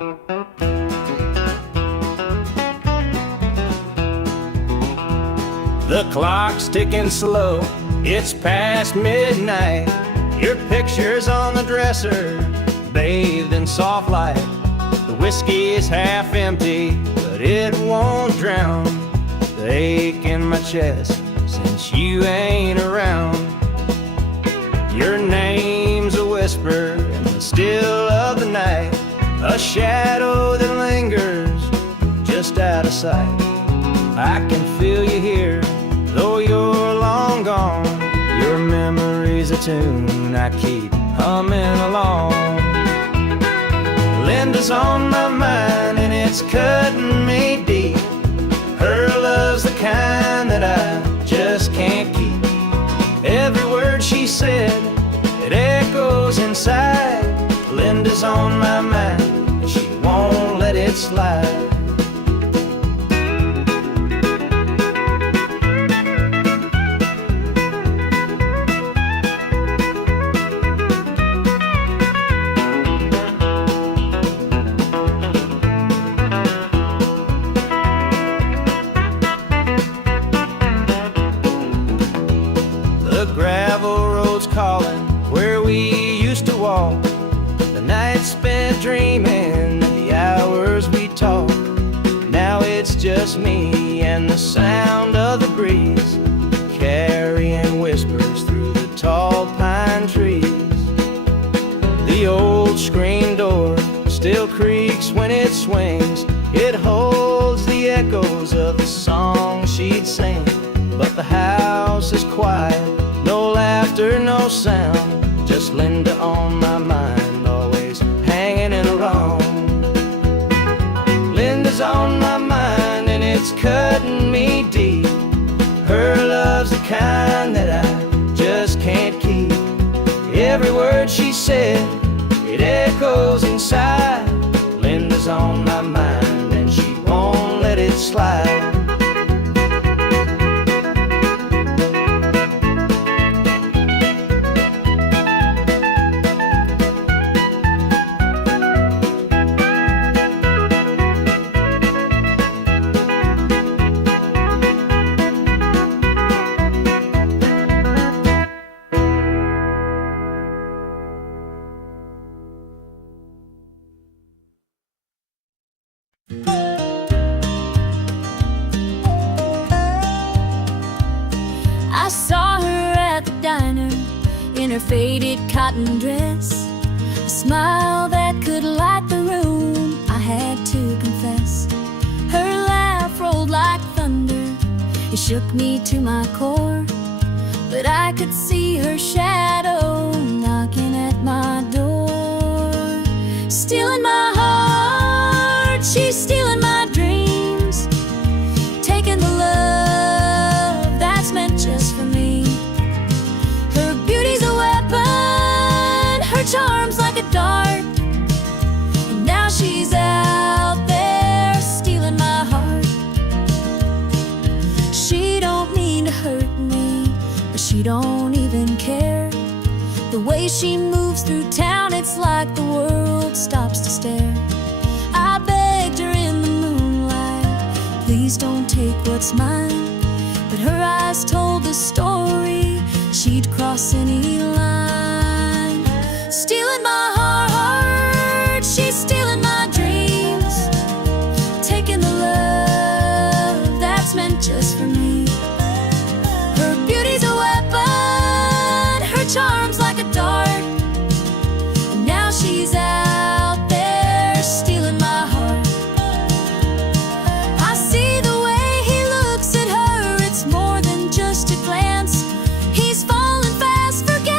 The clock's ticking slow, it's past midnight. Your picture's on the dresser, bathed in soft light. The whiskey is half empty, but it won't drown the ache in my chest since you ain't around. Your name's a whisper in the still of the night, a shadow that lingers just out of sight. I can feel you here, though you're long gone. Your memory's a tune I keep humming along. Linda's on my mind and it's cutting me deep. Her love's the kind that I just can't keep. Every word she said, it echoes inside. Linda's on my mind and she won't let it slide. Calling where we used to walk, the nights spent dreaming, the hours we talked. Now it's just me and the sound of the breeze, carrying whispers through the tall pine trees. The old screen door still creaks when it swings. It holds the echoes of the song she'd sing. But the house is quiet, no laughter, no sound, just Linda on my mind, always hanging around. Linda's on my mind and it's cutting me deep. Her love's the kind that I just can't keep. Every word she said, it echoes inside. Linda's on my mind and she won't let it slide. In her faded cotton dress, a smile that could light the room, I had to confess. Her laugh rolled like thunder, it shook me to my core. But I could see her shadow knocking at my door. Stealing my heart, she's stealing my dreams, taking the love that's meant just for me. Her beauty's a weapon, her charm's like a dart, and now she's out there stealing my heart. She don't mean to hurt me, but she don't even care. The way she moves through town, it's like the world stops to stare. I begged her in the moonlight, please don't take what's mine. But her eyes told the story, she'd cross any line. Stealing my heart, she's stealing my dreams, taking the love that's meant just for me. Her beauty's a weapon, her charm's like a dart, and now she's out there stealing my heart. I see the way he looks at her, it's more than just a glance. He's falling fast, forget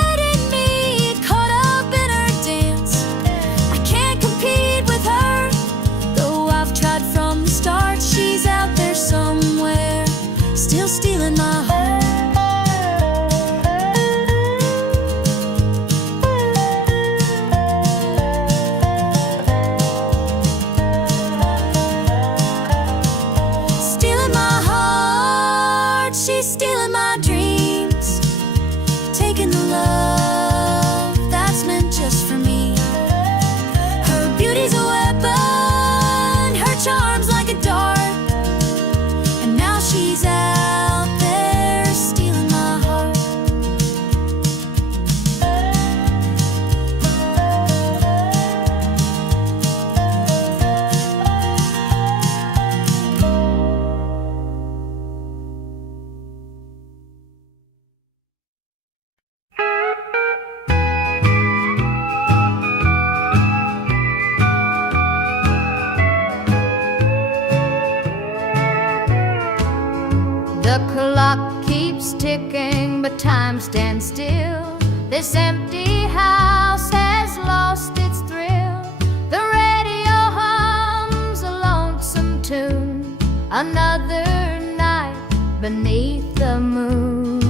clock keeps ticking, but time stands still. This empty house has lost its thrill. The radio hums a lonesome tune. Another night beneath the moon.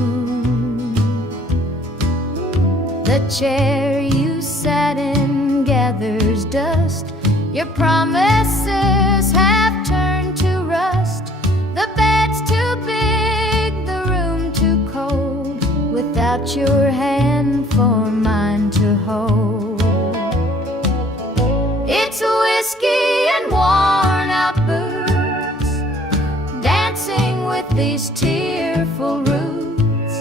The chair you sat in gathers dust. Your promises have turned to rust. The bed's too big, the room too cold, without your hand for mine to hold. It's whiskey and worn out boots, dancing with these tearful roots.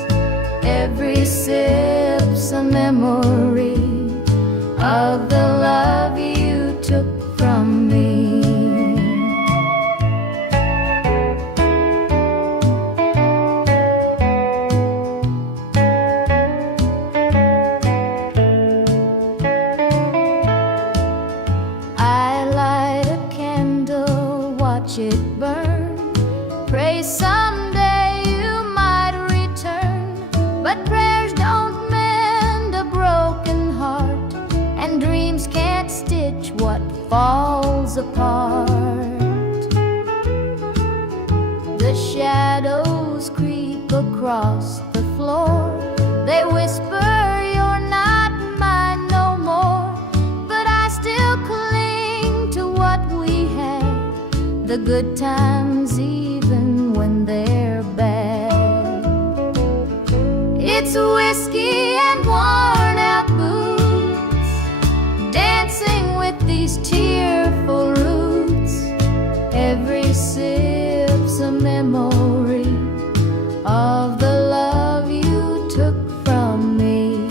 Every sip's a memory of the love you took from me. I light a candle, watch it burn, pray someday you might return. But prayers don't mend a broken heart, and dreams can't stitch what falls apart. The shadows creep across the floor. They whisper you're not mine no more, but I still cling to what we had, the good times even when they're bad. It's whiskey and worn out boots, dancing with these tearful roots. Every sip's a memory of the love you took from me.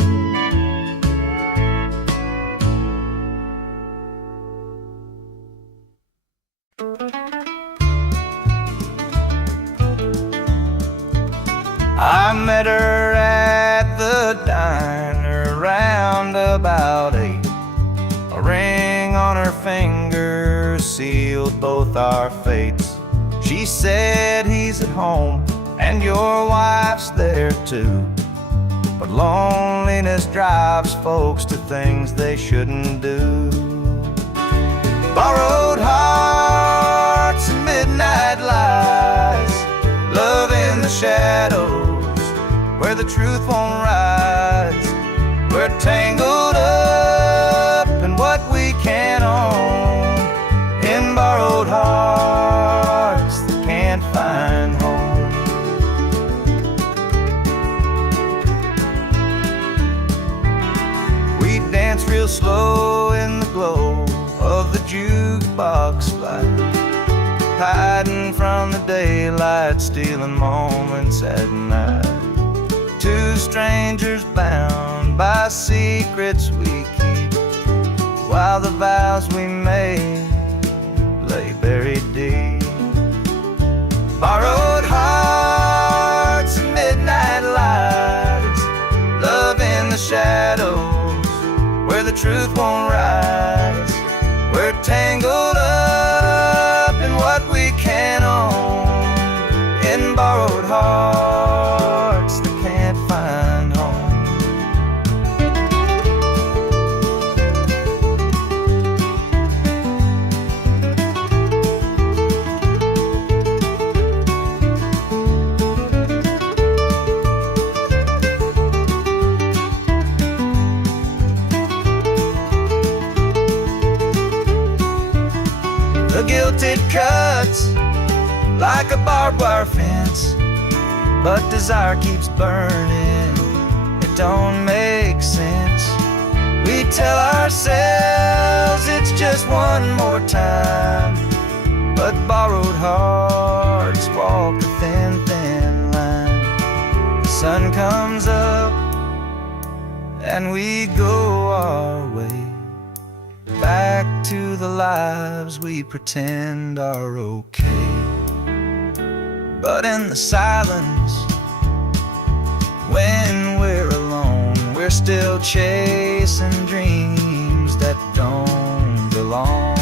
I met her at the diner round about 8. A ring on her finger sealed both our fates. She said he's at home and your wife's there too, but loneliness drives folks to things they shouldn't do. Borrowed hearts and midnight lies, love in the shadows where the truth won't rise. We're tangled up in what we can't own, in borrowed hearts that can't find home. We dance real slow in the glow of the jukebox light, hiding from the daylight, stealing moments at night. Two strangers bound by secrets we keep, while the vows we made lay buried deep. Borrowed hearts and midnight lights, love in the shadows where the truth won't rise. We're tangled up in what we can't own, in borrowed hearts that can't find home. The guilt it cuts like a barbed wire fence, but desire keeps burning, it don't make sense. We tell ourselves it's just one more time, but borrowed hearts walk a thin, thin line. The sun comes up and we go our way, back to the lives we pretend are okay. But in the silence, when we're alone, we're still chasing dreams that don't belong.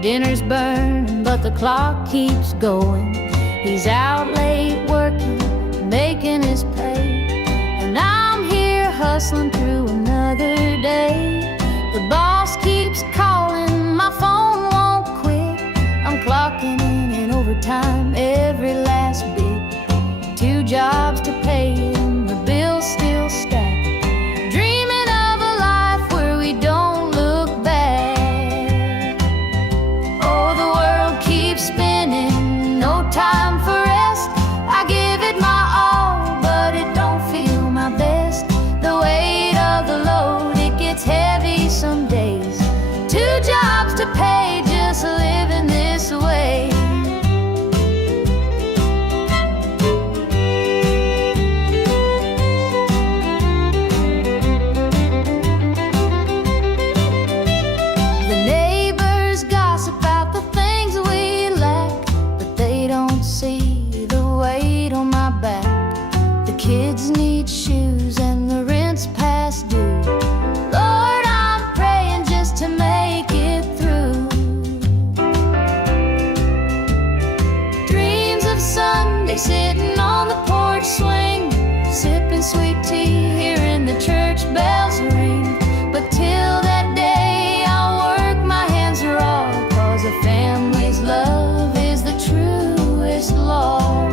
Dinner's burned, but the clock keeps going. He's out late working, making his pay, and I'm here hustling through another day. The boss keeps calling, my phone won't quit. I'm clocking in and overtime every last bit. 2 jobs to pay and the bills still stack. Dreaming of a life where we don't look back. Oh, the world keeps spinning, no time for rest. I give it my all, but it don't feel my best. The weight of the load, it gets heavy some days. 2 jobs to pay, just living this way. The neighbors gossip about the things we lack, but they don't see the weight on my back. The kids need shoes and the rent's past due. Lord, I'm praying just to make it through. Dreams of Sunday sitting on the porch swing, sipping sweet tea, hearing the church bells ring. But till that day I'll work my hands raw, 'cause a family's love is the truest law.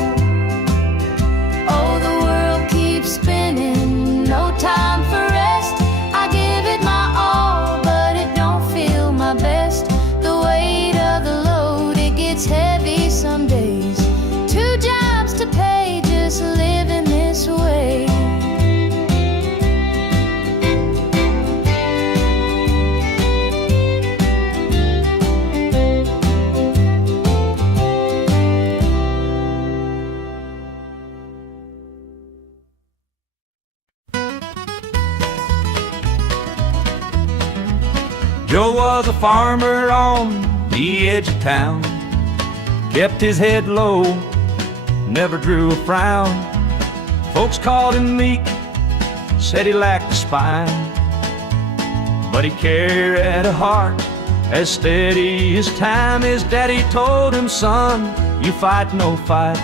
Oh, the world keeps spinning, no time for rest. I give it my all, but it don't feel my best. The weight of the load, it gets heavy some days. 2 jobs to pay, just living this way. Joe was a farmer on the edge of town, kept his head low, never drew a frown. Folks called him meek, said he lacked a spine, but he carried a heart as steady as time. His daddy told him, son, you fight no fight,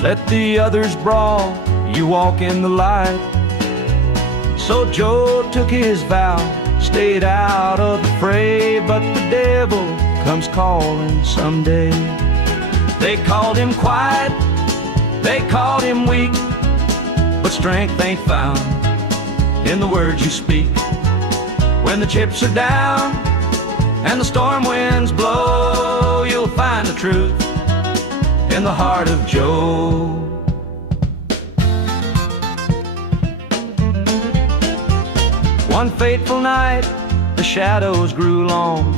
let the others brawl, you walk in the light. So Joe took his vow, stayed out of the fray, but the devil comes calling someday. They called him quiet, they called him weak, but strength ain't found in the words you speak. When the chips are down and the storm winds blow, you'll find the truth in the heart of Joe. One fateful night, the shadows grew long.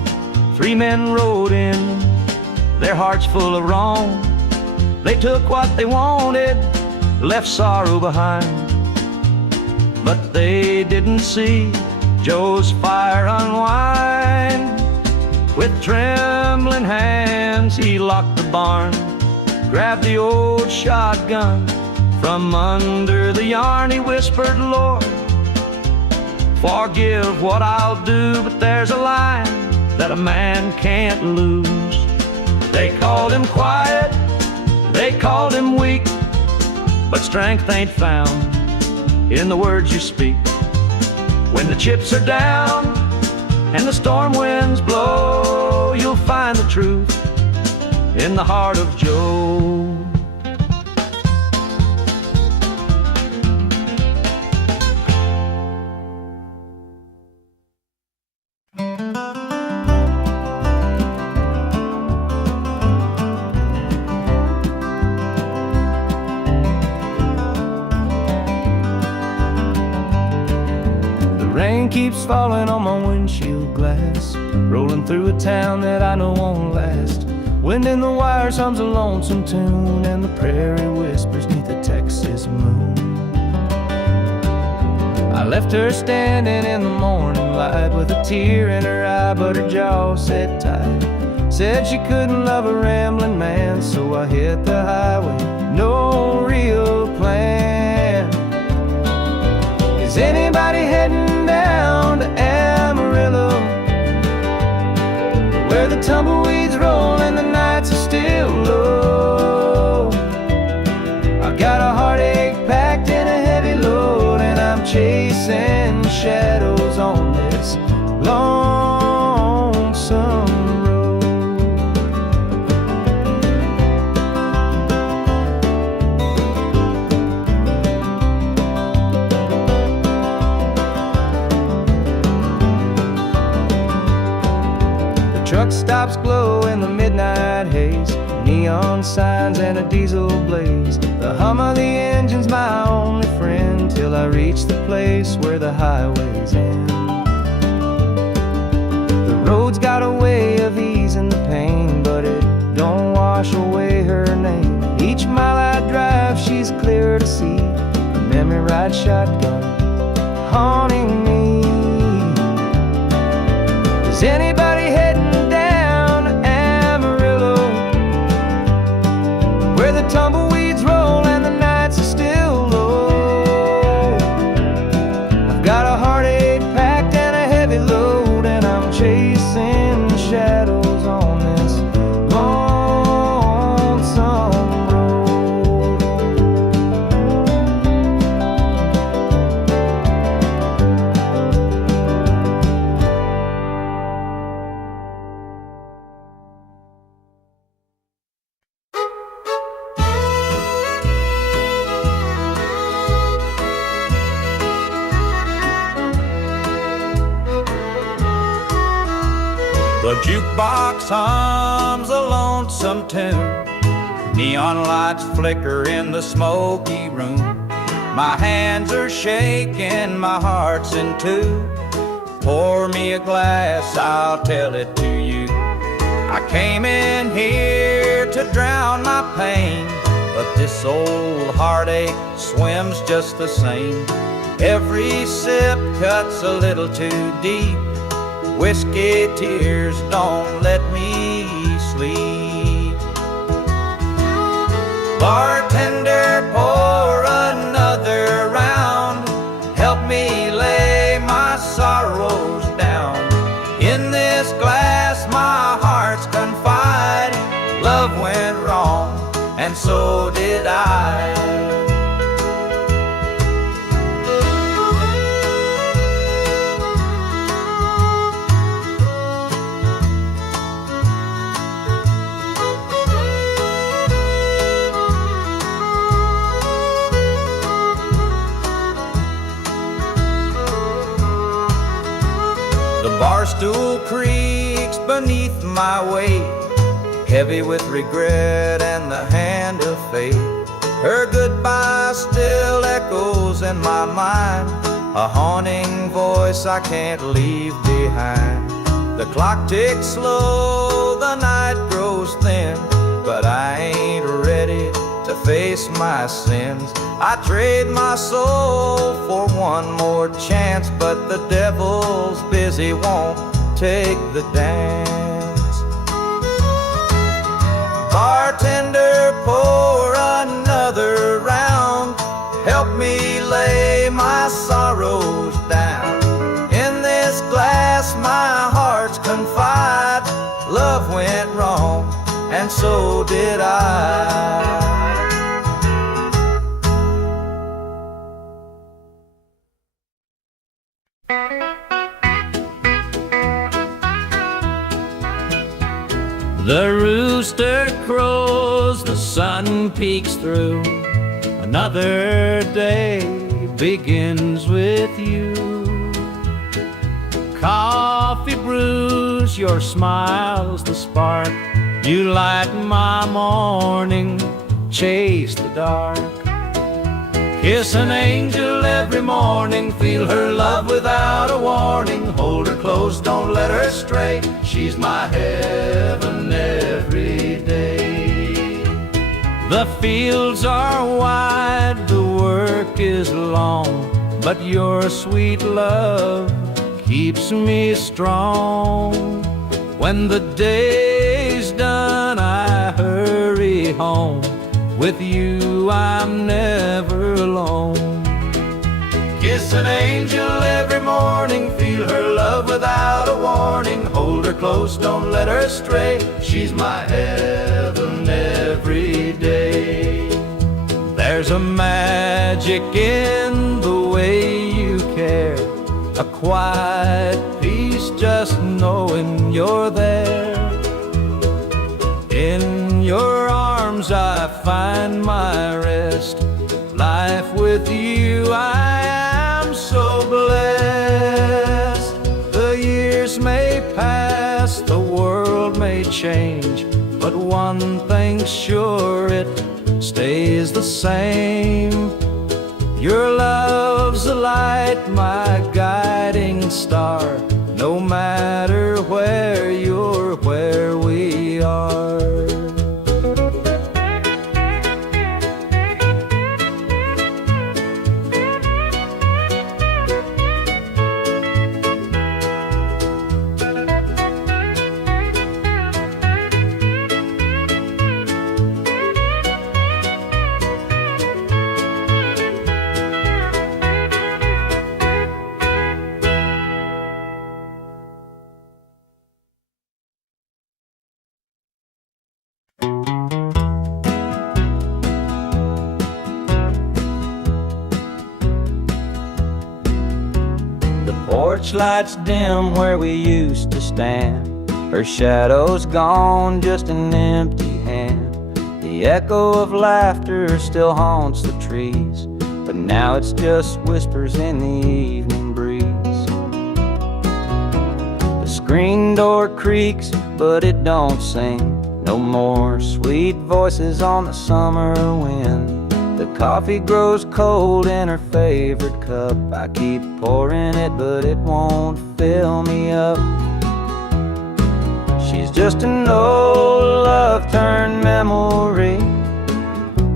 3 men rode in, their hearts full of wrong. They took what they wanted, left sorrow behind, but they didn't see Joe's fire unwind. With trembling hands, he locked the barn, grabbed the old shotgun from under the yarn. He whispered, Lord, forgive what I'll do, but there's a line that a man can't lose. They called him quiet, they called him weak, but strength ain't found in the words you speak. When the chips are down and the storm winds blow, you'll find the truth in the heart of Joe. Rain keeps falling on my windshield glass, rolling through a town that I know won't last. Wind in the wires hums a lonesome tune, and the prairie whispers neath the Texas moon. I left her standing in the morning light with a tear in her eye, but her jaw set tight. Said she couldn't love a rambling man, so I hit the highway, no real plan. Is anybody heading down to Amarillo, where tumbleweeds roll and the nights are still low. I got a heartache packed in a heavy load, and I'm chasing shadows on this lonesome road. The truck stops glow in the midnight haze, neon signs and a diesel blaze. The hum of the engine's my only friend till I reach the place where the highways end. The road's got a way of easing the pain, but it don't wash away her name. Each mile I drive, she's clear to see, a memory ride shotgun haunting me. Is anybody heading down to Amarillo, where the tumbleweeds roll and the nights are still low? I've got a heartache packed and a heavy load, and I'm chasing shadows on this lonesome road. The jukebox hums a lonesome tune, neon lights flicker in the smoky room. My hands are shaking, my heart's in two. Pour me a glass, I'll tell it to you. I came in here to drown my pain, but this old heartache swims just the same. Every sip cuts a little too deep. Whiskey tears don't let me sleep. Bartender, pour another round. Help me lay my sorrows down. In this glass my heart's confide. Love went wrong, and so did I. The bar stool creaks beneath my weight, heavy with regret and the hand of fate. Her goodbye still echoes in my mind, a haunting voice I can't leave behind. The clock ticks slow, the night grows thin, but I ain't ready to face my sins. I trade my soul for one more chance, but the devil's busy, won't take the dance. Bartender, pour another round. Help me lay my sorrows down. In this glass my heart's confide. Love went wrong, and so did I. The rooster crows, the sun peeks through. Another day begins with you. Coffee brews, your smile's the spark. You light my morning, chase the dark. Kiss an angel every morning, feel her love without a warning. Hold her close, don't let her stray. She's my heaven every day. The fields are wide, the work is long, but your sweet love keeps me strong. When the day's done, I hurry home. With you I'm never alone. Kiss an angel every morning, feel her love without a warning. Hold her close, close, don't let her stray. She's my heaven every day. There's a magic in the way you care, a quiet peace just knowing you're there. In your arms I find my rest. Life with you I am so blessed. The years may pass, the world may change, but one thing's sure, it stays the same. Your love's a light, my guiding star, no matter where you're, where we are. Porch lights dim where we used to stand. Her shadow's gone, just an empty hand. The echo of laughter still haunts the trees, but now it's just whispers in the evening breeze. The screen door creaks, but it don't sing. No more sweet voices on the summer wind. The coffee grows cold in her favorite cup. I keep pouring it, but it won't fill me up. She's just an old love-turned memory,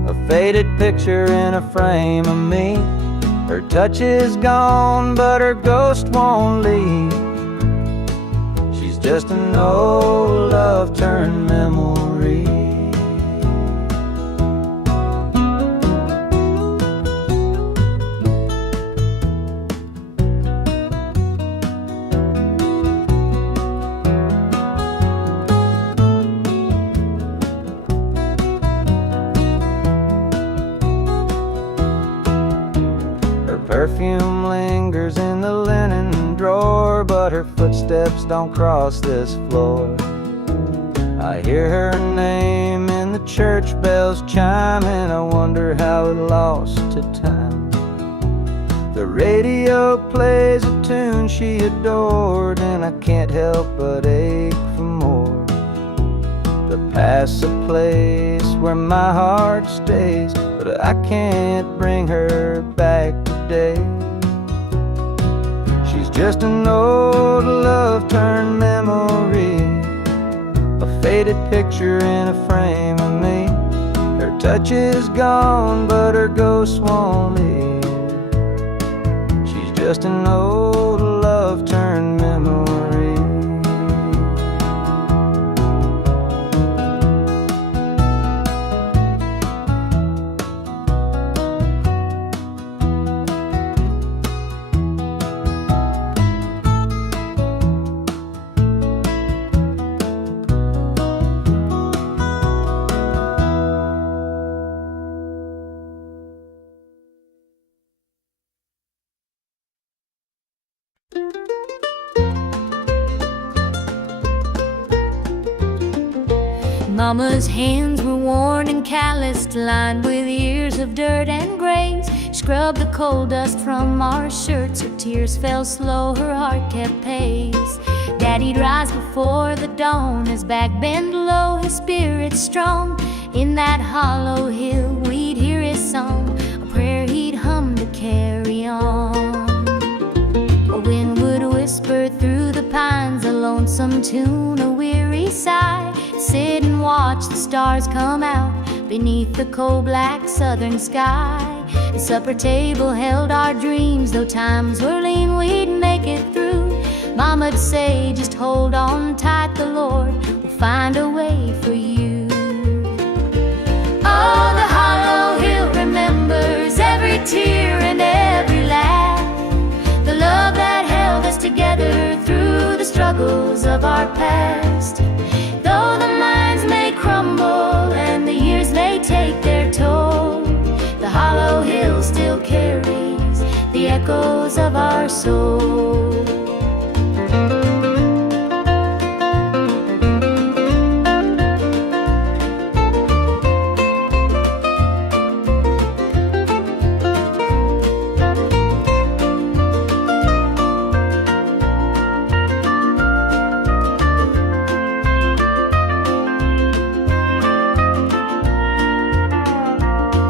a faded picture in a frame of me. Her touch is gone, but her ghost won't leave. She's just an old love-turned memory. Perfume lingers in the linen drawer, but her footsteps don't cross this floor. I hear her name in the church bells chiming. I wonder how it lost to time. The radio plays a tune she adored, and I can't help but ache for more. The past's a place where my heart stays, but I can't bring her back today. She's just an old love-turned memory, a faded picture in a frame of me. Her touch is gone, but her ghost won't leave. She's just an old love-turned memory. Mama's hands were worn and calloused, lined with years of dirt and grains. Scrubbed the coal dust from our shirts, her tears fell slow, her heart kept pace. Daddy'd rise before the dawn, his back bent low, his spirit strong. In that hollow hill we'd hear his song, a prayer he'd hum to carry on. A wind would whisper through the pines, a lonesome tune, a weary sigh. Sit and watch the stars come out beneath the coal black southern sky. The supper table held our dreams, though times were lean, we'd make it through. Mama'd say, just hold on tight, the Lord will find a way for you. Oh, the hollow hill remembers every tear and every laugh, the love that held us together through the struggles of our past. Though the minds may crumble and the years may take their toll, the hollow hill still carries the echoes of our soul.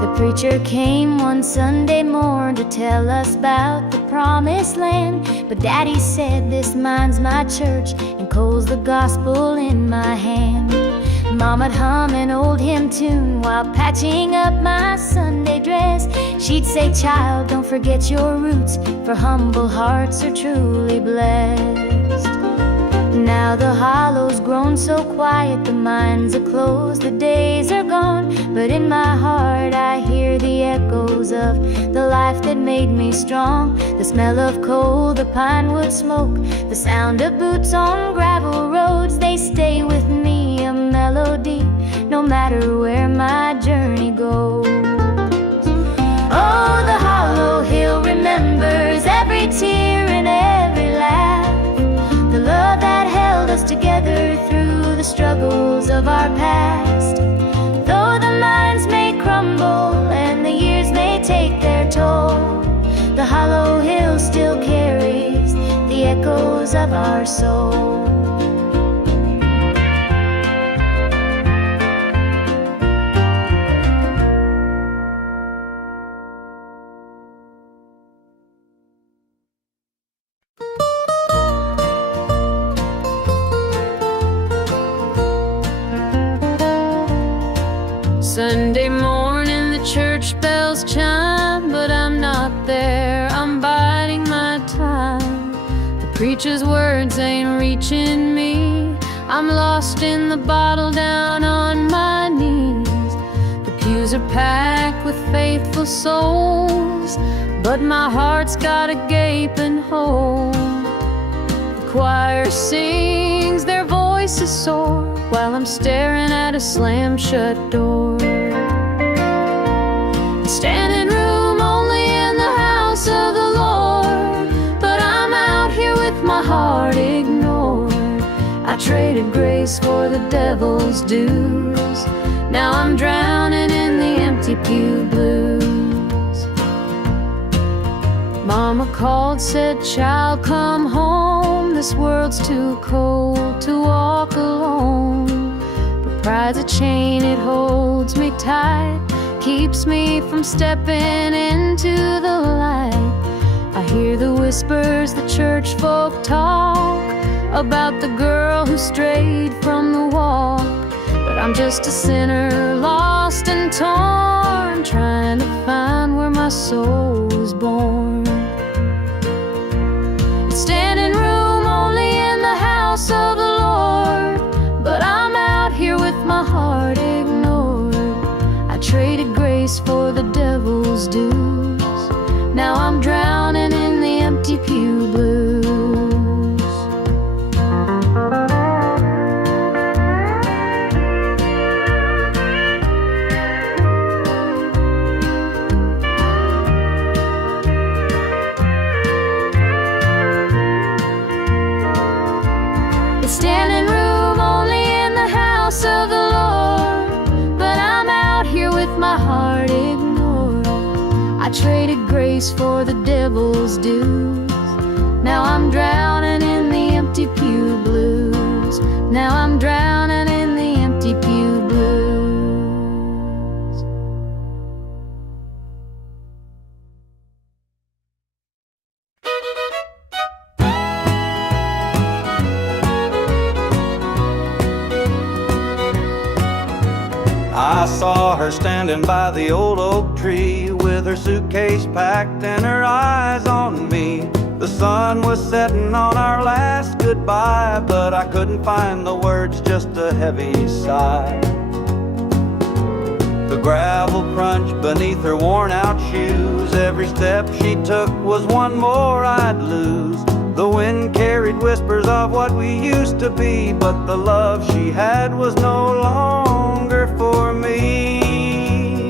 The preacher came one Sunday morn to tell us about the promised land. But Daddy said, this mine's my church, and coal's the gospel in my hand. Mama'd hum an old hymn tune while patching up my Sunday dress. She'd say, child, don't forget your roots, for humble hearts are truly blessed. Now the hollow's grown so quiet, the mines are closed, the days are gone. But in my heart I hear the echoes of the life that made me strong. The smell of coal, the pine wood smoke, the sound of boots on gravel roads, they stay with me, a melody, no matter where my journey goes. Oh, the hollow hill remembers every tear and every laugh, the love that held us together through the struggles of our past. Though the minds may crumble and the years may take their toll, the hollow hill still carries the echoes of our soul. Sunday morning the church bells chime, but I'm not there, I'm biding my time. The preacher's words ain't reaching me, I'm lost in the bottle down on my knees. The pews are packed with faithful souls, but my heart's got a gaping hole. The choir sings, their voices soar, while I'm staring at a slam-shut door. Standing room only in the house of the Lord, but I'm out here with my heart ignored. I traded grace for the devil's dues, now I'm drowning in the empty pew blues. Mama called, said, child, come home, this world's too cold to walk alone. But pride's a chain, it holds me tight, keeps me from stepping into the light. I hear the whispers the church folk talk about the girl who strayed from the walk, but I'm just a sinner, lost and torn, trying to find where my soul was born. Standing room only in the house of the Lord, but I'm out here with my heart ignored. I traded grace for the devil's dues, now I'm drowning in the empty pew blues. Standing room only in the house of the Lord, but I'm out here with my heart ignored. I traded grace for the devil's dues, now I'm drowning in the empty pew blues. Now I'm drowning in the empty pew blues. I saw her standing by the old oak tree with her suitcase packed and her eyes on me. The sun was setting on our last goodbye, but I couldn't find the words, just a heavy sigh. The gravel crunched beneath her worn out shoes, every step she took was one more I'd lose. The wind carried whispers of what we used to be, but the love she had was no longer for me.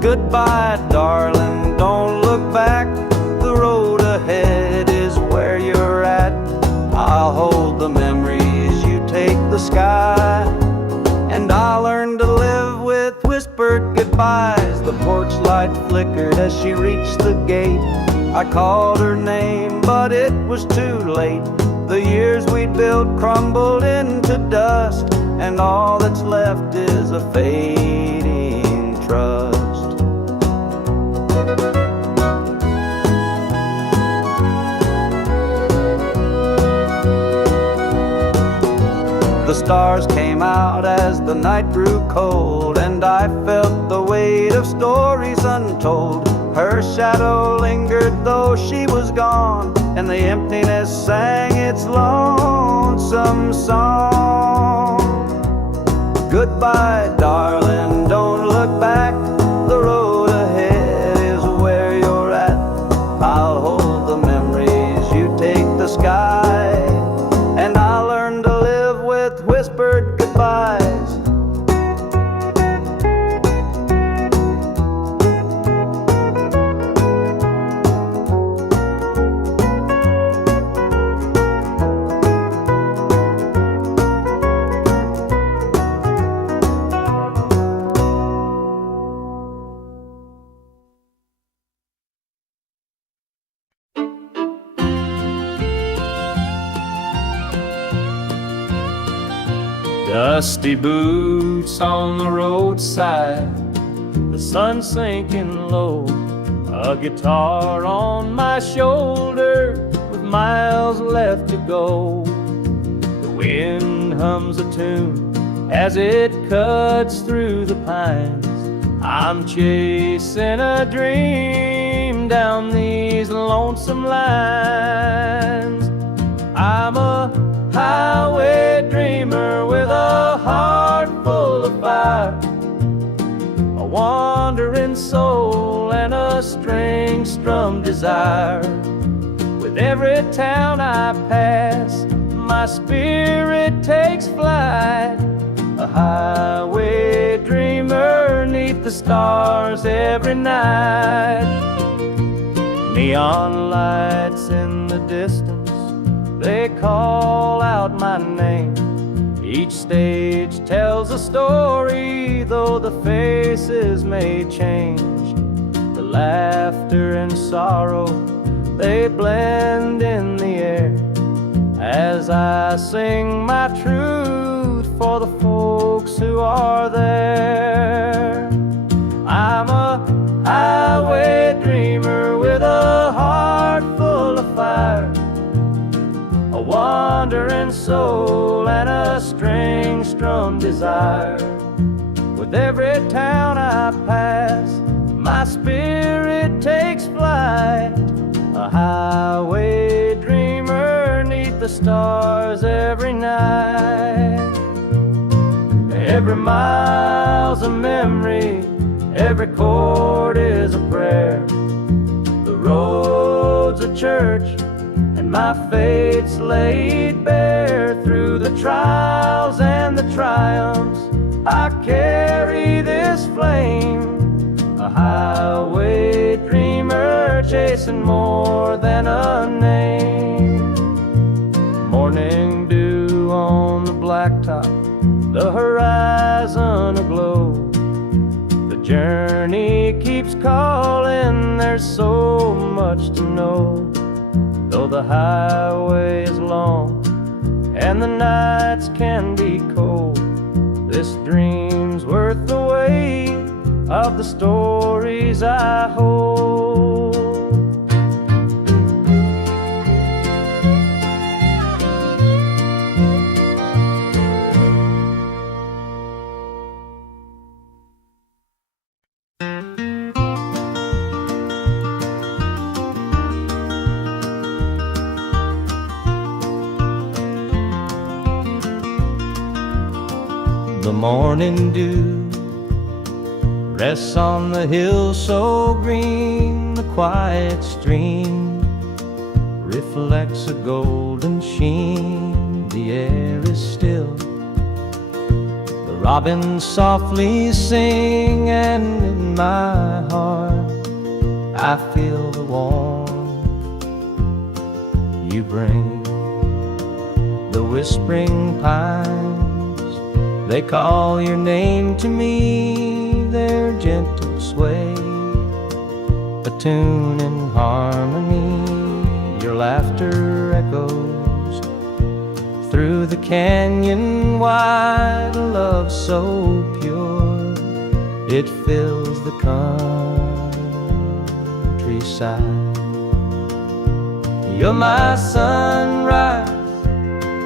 Goodbye, darling, don't look back. The road ahead is where you're at. I'll hold the memories, you take the sky, and I'll learn to live with whispered goodbyes. The porch light flickered as she reached the gate. I called her name, but it was too late. The years we'd built crumbled into dust, and all that's left is a fading trust. The stars came out as the night grew cold, and I felt the weight of stories untold. Her shadow lingered though she was gone, and the emptiness sang its lonesome song. Goodbye, darling, don't look back. The road ahead is where you're at. I'll hold the memories, you take the sky, and I'll learn to live with whispered goodbyes. Dusty boots on the roadside, the sun sinking low, a guitar on my shoulder with miles left to go. The wind hums a tune as it cuts through the pines. I'm chasing a dream down these lonesome lines. I'm a highway dreamer with a heart full of fire, a wandering soul and a string-strummed desire. With every town I pass, my spirit takes flight, a highway dreamer 'neath the stars every night. Neon lights in the distance, they call out my name. Each stage tells a story, though the faces may change. The laughter and sorrow, they blend in the air as I sing my truth for the folks who are there. I'm a highway dreamer with a heart full of fire, a wandering soul and a string-strummed desire. With every town I pass, my spirit takes flight, a highway dreamer 'neath the stars every night. Every mile's a memory, every chord is a prayer. The road's a church, and my fate's laid bare. Through the trials and the triumphs, I carry this flame, a highway dreamer chasing more than a name. Morning dew on the blacktop, the horizon aglow. The journey keeps calling, there's so much to know. Though the highway is long and the nights can be cold, this dream's worth the weight of the stories I hold. The morning dew rests on the hill so green, the quiet stream riffling a golden sheen, the air is still. The robins softly sing, and in my heart I feel the warmth you bring. The whispering pines, they call your name to me, their gentle sway, a tune in harmony. Your laughter echoes through the canyon wide, a love so pure it fills the countryside. You're my sunrise,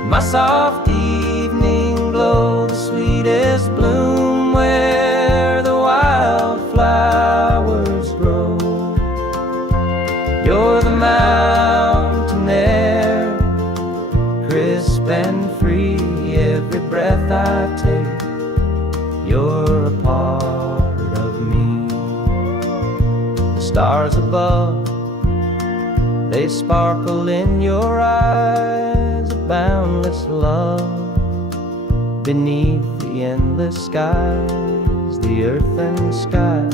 my soft evening glow, the sweetest bloom where the wildflowers grow. You're the mountain air, crisp and free, every breath I take, you're a part of me. The stars above, they sparkle in your eyes, a boundless love beneath the endless skies. The earth and sky,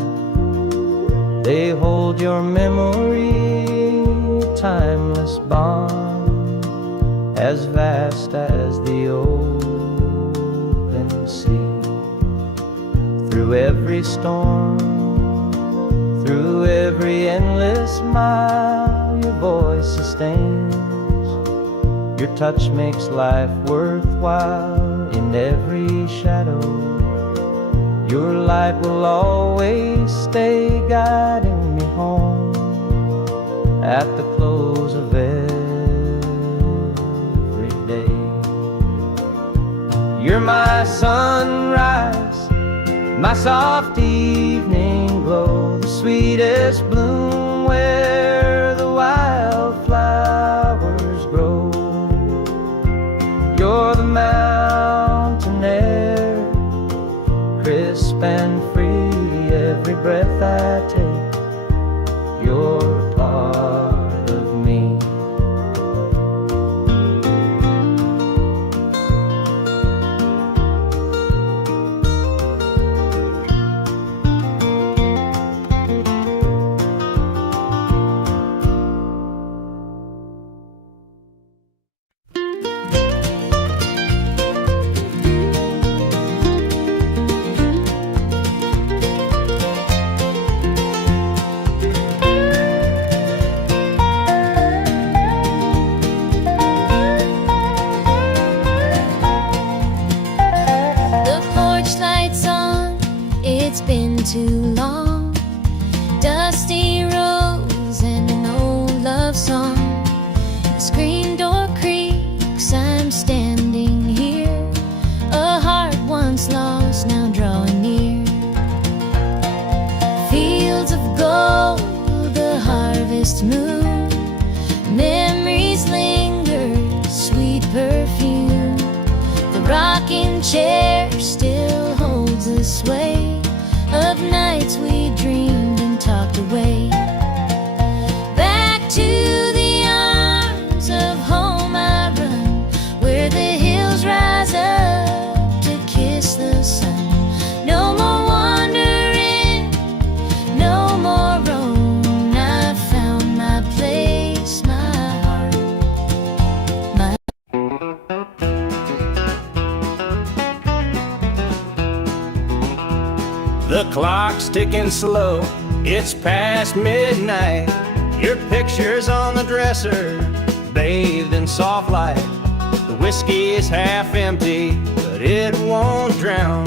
they hold your memory, a timeless bond, as vast as the open sea. Through every storm, through every endless mile, your voice sustains, your touch makes life worthwhile. In every shadow, your light will always stay, guiding me home at the close of every day. You're my sunrise, my soft evening glow, the sweetest bloom where the wildflowers grow. You're the mountain air, crisp and free, every breath I take, you're a part of me. Too long, dusty rose and an old love song. The screen door creaks, I'm standing here, a heart once lost now drawing near. Fields of gold, the harvest moon, memories linger, sweet perfume. The rocking chair still holds the sway of nights we dreamed and talked away. Back to the arms of home I run, where the hills rise up to kiss the sun. No more wandering, no more roam, I've found my place, my heart, my... The clock's ticking slow, it's past midnight. Your picture's on the dresser, bathed in soft light. The whiskey is half empty, but it won't drown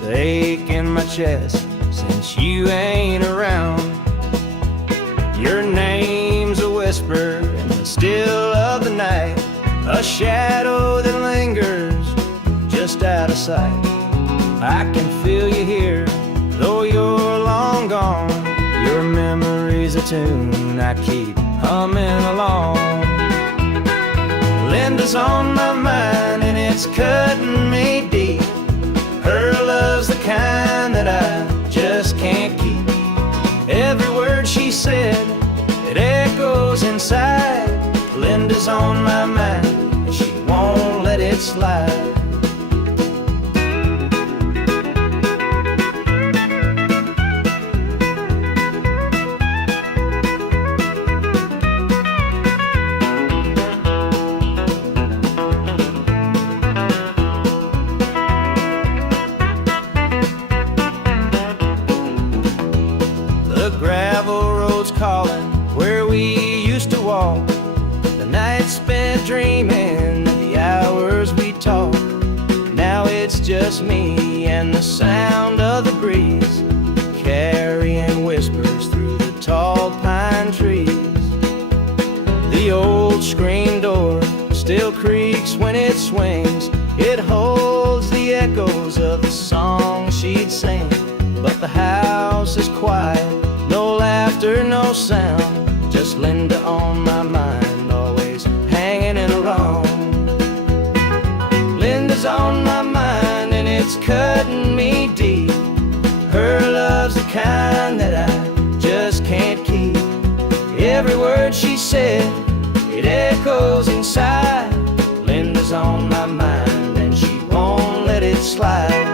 the ache in my chest since you ain't around. Your name's a whisper in the still of the night, a shadow that lingers just out of sight. I can feel you here, though you're long gone. Your memory's a tune I keep humming along. Linda's on my mind and it's cutting me deep. Her love's the kind that I just can't keep. Every word she said, it echoes inside. Linda's on my mind, and she won't let it slide. The gravel road's calling where we used to walk. The nights spent dreaming, the hours we talked. Now it's just me and the sound of the breeze, carrying whispers through the tall pine trees. The old screen door still creaks when it swings. It holds the echoes of the song she'd sing. But the house is quiet, no laughter, no sound, just Linda on my mind, always hanging in a wrong. Linda's on my mind and it's cutting me deep. Her love's the kind that I just can't keep. Every word she said, it echoes inside. Linda's on my mind and she won't let it slide.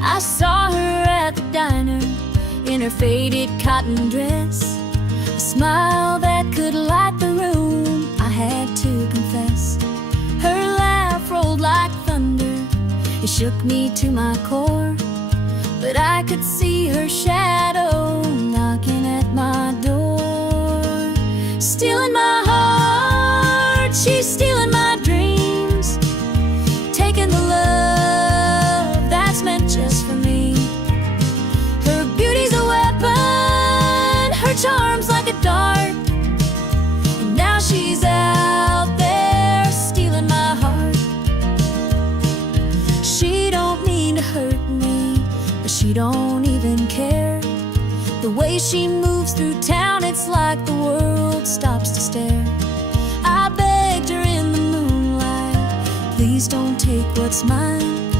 I saw her at the diner in her faded cotton dress, a smile that could light the room, I had to confess. Her laugh rolled like thunder, it shook me to my core, but I could see her shadow knocking at my door. Stealing my heart, she's stealing my dreams, taking the love that's meant just for me. Her beauty's a weapon, her charm's like a dart, and now she's out there stealing my heart. She don't mean to hurt me, but she don't even care. The way she moves through town, it's like the world stops to stare. I begged her in the moonlight, please don't take what's mine,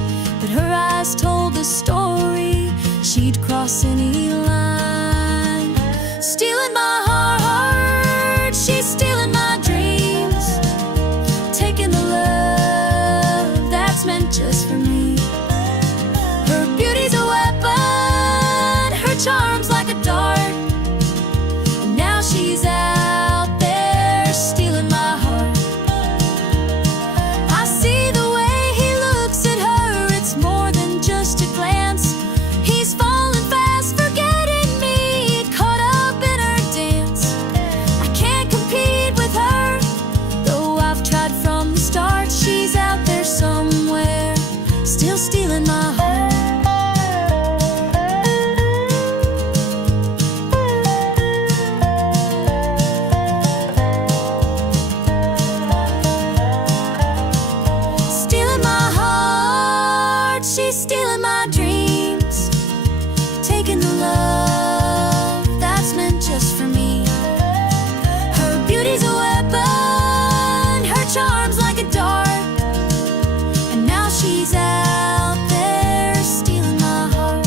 but her eyes told a story, she'd cross any line. Stealing my heart, she's stealing my dreams, taking the love that's meant just for me. Her beauty's a weapon, her charm's like a dart, and now she's out there stealing my heart. I see the way he looks at her, it's more than just a glance. He's falling fast, forgetting me, caught up in her dance. I can't compete with her, though I've tried from the start. She's out there somewhere, still stealing my heart. Stealing my heart, she's stealing my dreams, taking the love that's meant just for me. Her beauty's a weapon, her charm's like a dart, and now she's out there stealing my heart.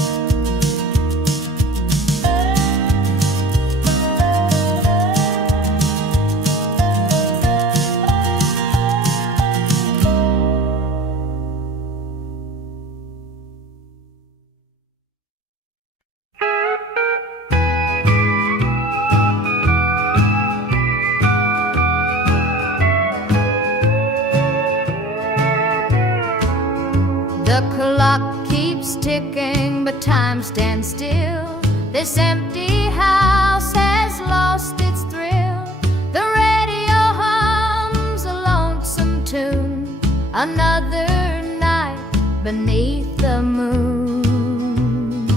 The clock keeps ticking, but time stands still. This empty house has lost its thrill. The radio hums a lonesome tune, another night beneath the moon.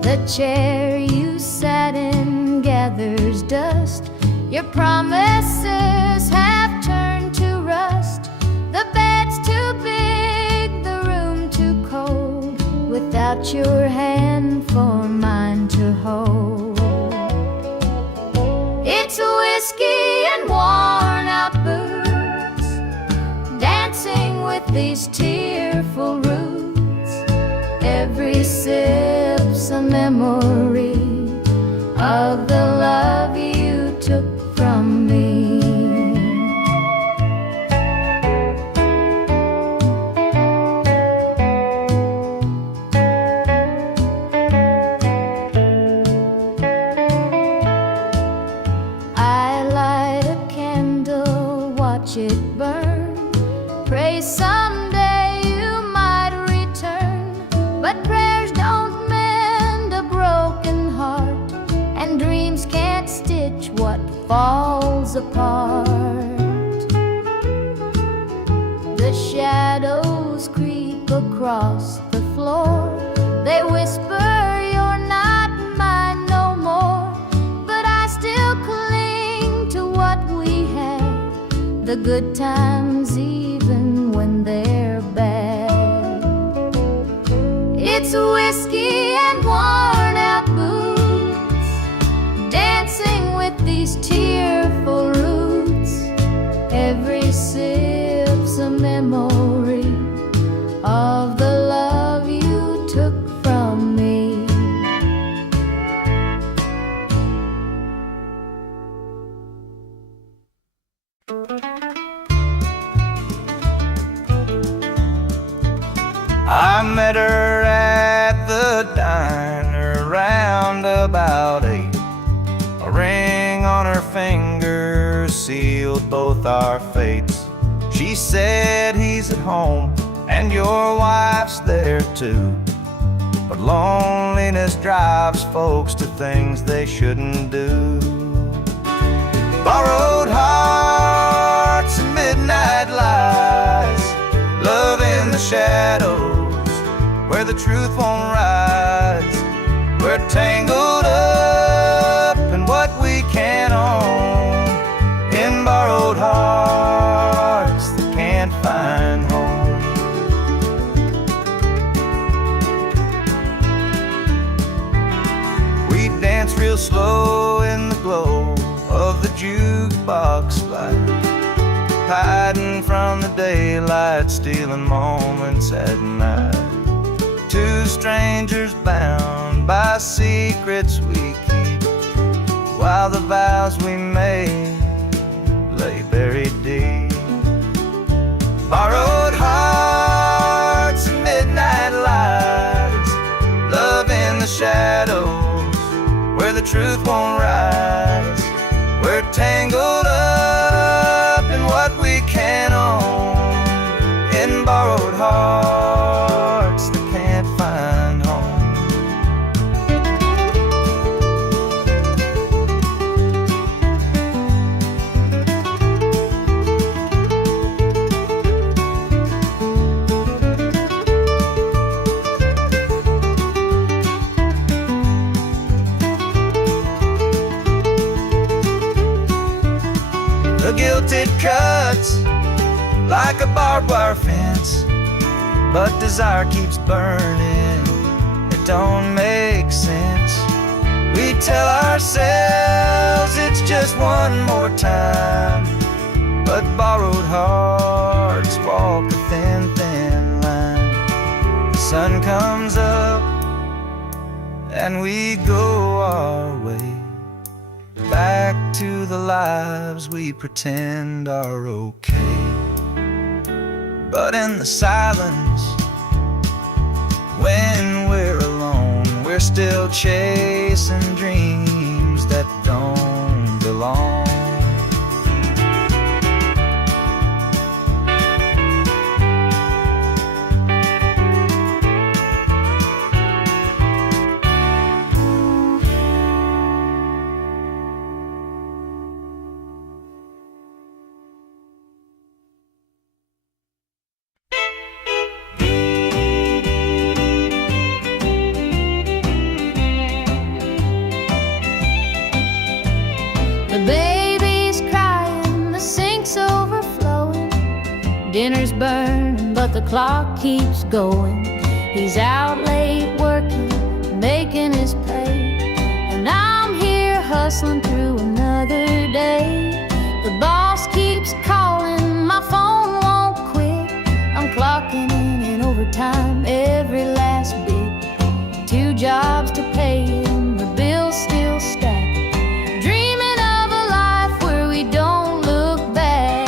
The chair you sat in gathers dust. Your promises have turned to rust. The bed's too big, the room too cold, without your hand for mine to hold. It's whiskey and worn out boots, dancing with these tearful roots. Every sip's a memory of the love you took from me. I light a candle, watch it burn, pray someday you might return. But prayers don't mend a broken heart, and dreams can't stitch what falls apart. The shadows creep across the floor, they whisper you're not mine no more. But I still cling to what we had, the good times even when they're bad. It's whiskey and worn out boots, dancing with these tearful roots. Every sip's a memory of the love you took from me. I met her at the diner round about 8. A ring on her finger sealed both our fates. She said he's at home and your wife's there too, but loneliness drives folks to things they shouldn't do. Borrowed hearts and midnight lies, love in the shadows where the truth won't rise. We're tangled up in what we can't own, in borrowed hearts that can't find home. We dance real slow in the glow of the jukebox light, hiding from the daylight, stealing moments at night. Two strangers bound by secrets we keep, while the vows we made lay buried deep. Borrowed hearts and midnight lights, love in the shadows where the truth won't rise. We're tangled up in what we can't own, in borrowed hearts that can't find home. The guilt it cuts like a barbed wire fence, but desire keeps burning, it don't make sense. We tell ourselves it's just one more time, but borrowed hearts walk a thin, thin line. The sun comes up and we go our way, back to the lives we pretend are okay. But in the silence, when we're alone, we're still chasing dreams that don't belong. dinner's burned, but the clock keeps going. He's out late working, making his pay, and I'm here hustling through another day. The boss keeps calling, my phone won't quit. I'm clocking in overtime every last bit. 2 jobs to pay and the bills still stack. Dreaming of a life where we don't look back.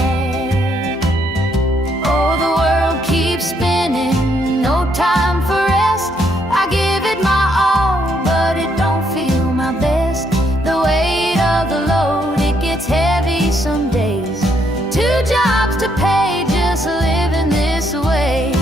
Oh, the world keeps spinning, no time for rest. I give it my all, but it don't feel my best. The weight of the load, it gets heavy some days. 2 jobs to pay, just living this way.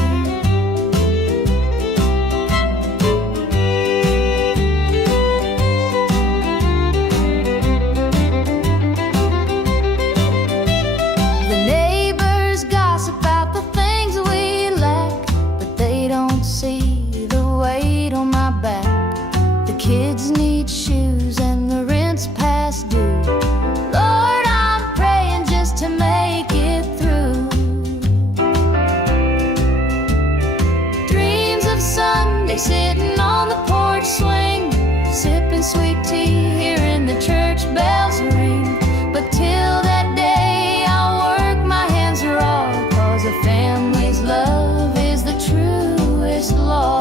The neighbors gossip about the things we lack, but they don't see the weight on my back. The kids need shoes and the rent's past due. Lord, I'm praying just to make it through. Dreams of Sunday sitting on the porch swing, sipping sweet tea, hearing the church bells ring. But till that day, I'll work my hands raw, 'cause a family's love is the truest law.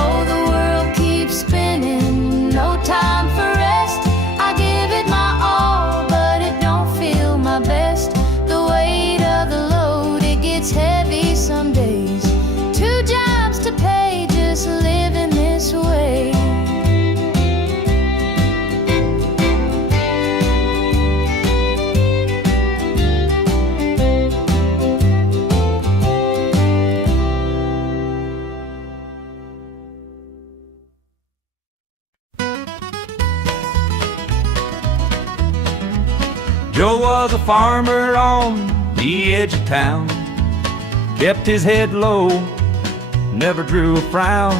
Oh, the world keeps spinning, no time for rest. I give it my all, but it don't feel my best. The weight of the load, it gets heavy some days. 2 jobs to pay, just living this way. Joe was a farmer on the edge of town, kept his head low, never drew a frown.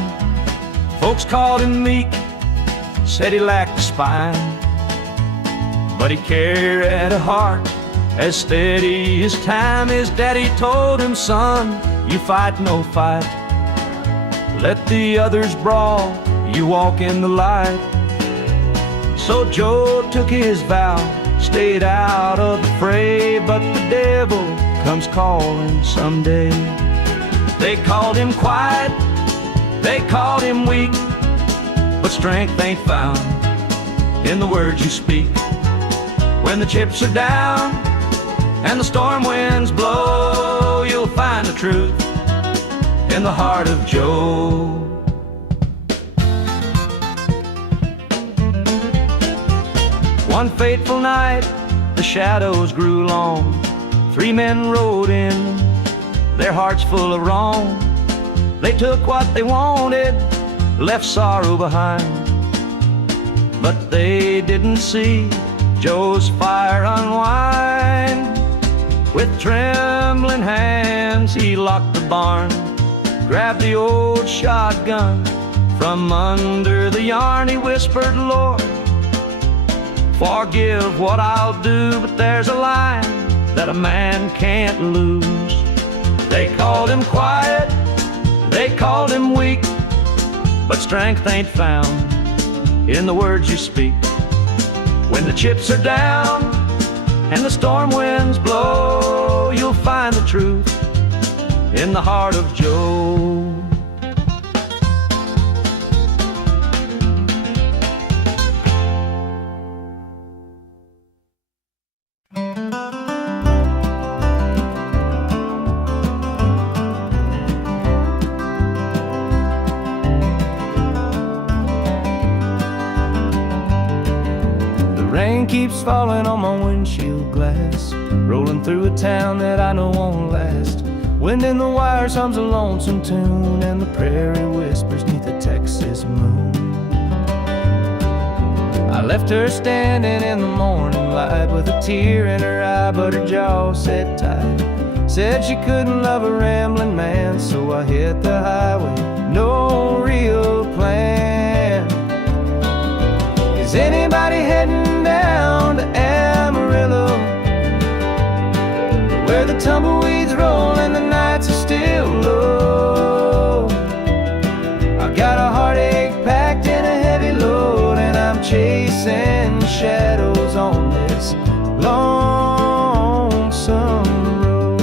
Folks called him meek, said he lacked a spine, but he carried a heart as steady as time. His daddy told him, son, you fight no fight, let the others brawl, you walk in the light. So Joe took his vow, stayed out of the fray, but the devil comes calling someday. They called him quiet, they called him weak, but strength ain't found in the words you speak. When the chips are down and the storm winds blow, you'll find the truth in the heart of Joe. One fateful night, the shadows grew long. 3 men rode in, their hearts full of wrong. They took what they wanted, left sorrow behind, but they didn't see Joe's fire unwind. With trembling hands, he locked the barn, grabbed the old shotgun from under the yarn. He whispered, Lord, forgive what I'll do, but there's a line that a man can't lose. They called him quiet, they called him weak, but strength ain't found in the words you speak. When the chips are down and the storm winds blow, you'll find the truth in the heart of Joe. Rain keeps falling on my windshield glass, rolling through a town that I know won't last. Wind in the wires hums a lonesome tune, and the prairie whispers neath the Texas moon. I left her standing in the morning light with a tear in her eye, but her jaw set tight. Said she couldn't love a rambling man, so I hit the highway, no real plan. Is anybody heading down to Amarillo, where the tumbleweeds roll and the nights are still low. I've got a heartache packed in a heavy load, and I'm chasing shadows on this lonesome road.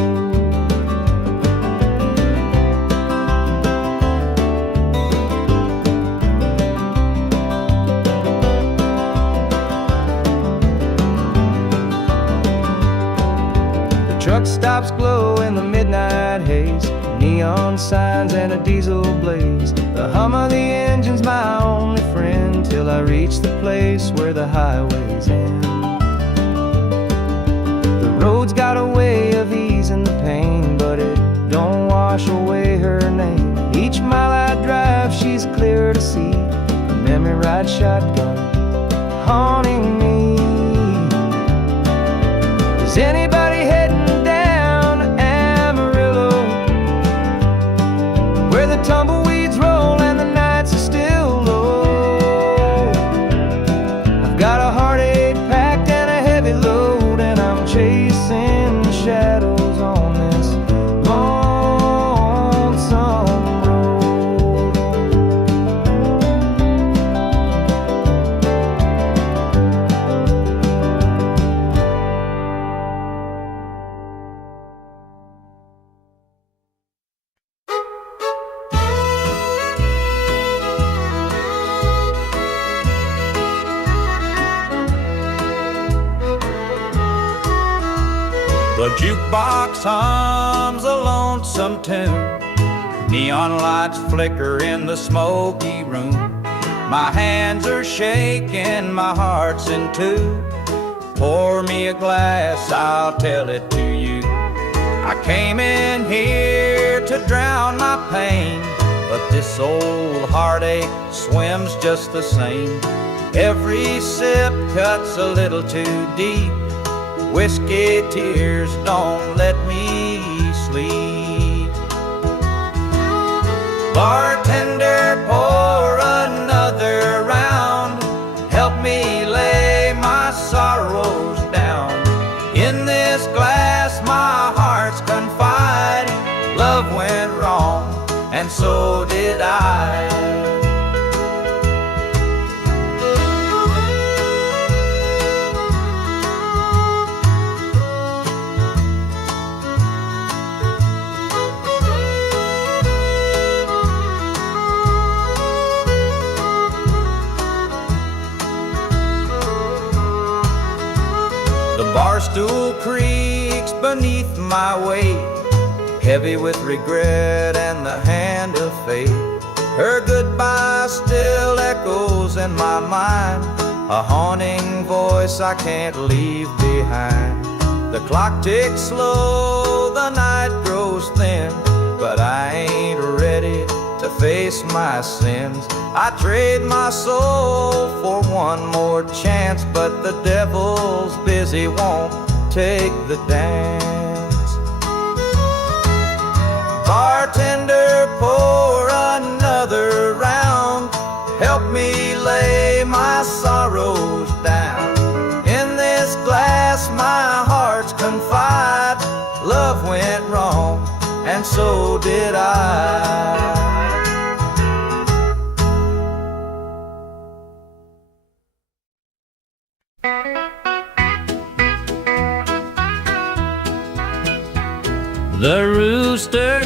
The truck stops glow in the midnight haze, neon signs and a diesel blaze. The hum of the engine's my only friend till I reach the place where the highways end. The road's got a way of easing the pain, but it don't wash away her name. Each mile I drive, she's clear to see, a memory ride shotgun haunting me. Is anybody heading down to Amarillo, where the tumbleweeds roll and the nights are still low? I've got a heartache packed and a heavy load, and I'm chasing shadows on this lonesome road. The jukebox hums a lonesome tune, neon lights flicker in the smoky room. My hands are shaking, my heart's in two. Pour me a glass, I'll tell it to you. I came in here to drown my pain, but this old heartache swims just the same. Every sip cuts a little too deep. Whiskey tears don't let me sleep. Bartender, pour another round. Help me lay my sorrows down. In this glass my heart's confide. Love went wrong, and so did I. Barstool creaks beneath my weight, heavy with regret and the hand of fate. Her goodbye still echoes in my mind, a haunting voice I can't leave behind. The clock ticks slow, the night grows thin, but I ain't ready to face my sins. I trade my soul for one more chance, but the devil's busy, won't take the dance. Bartender, pour another round. Help me lay my sorrows down. In this glass my heart's confide. Love went wrong, and so did I. The rooster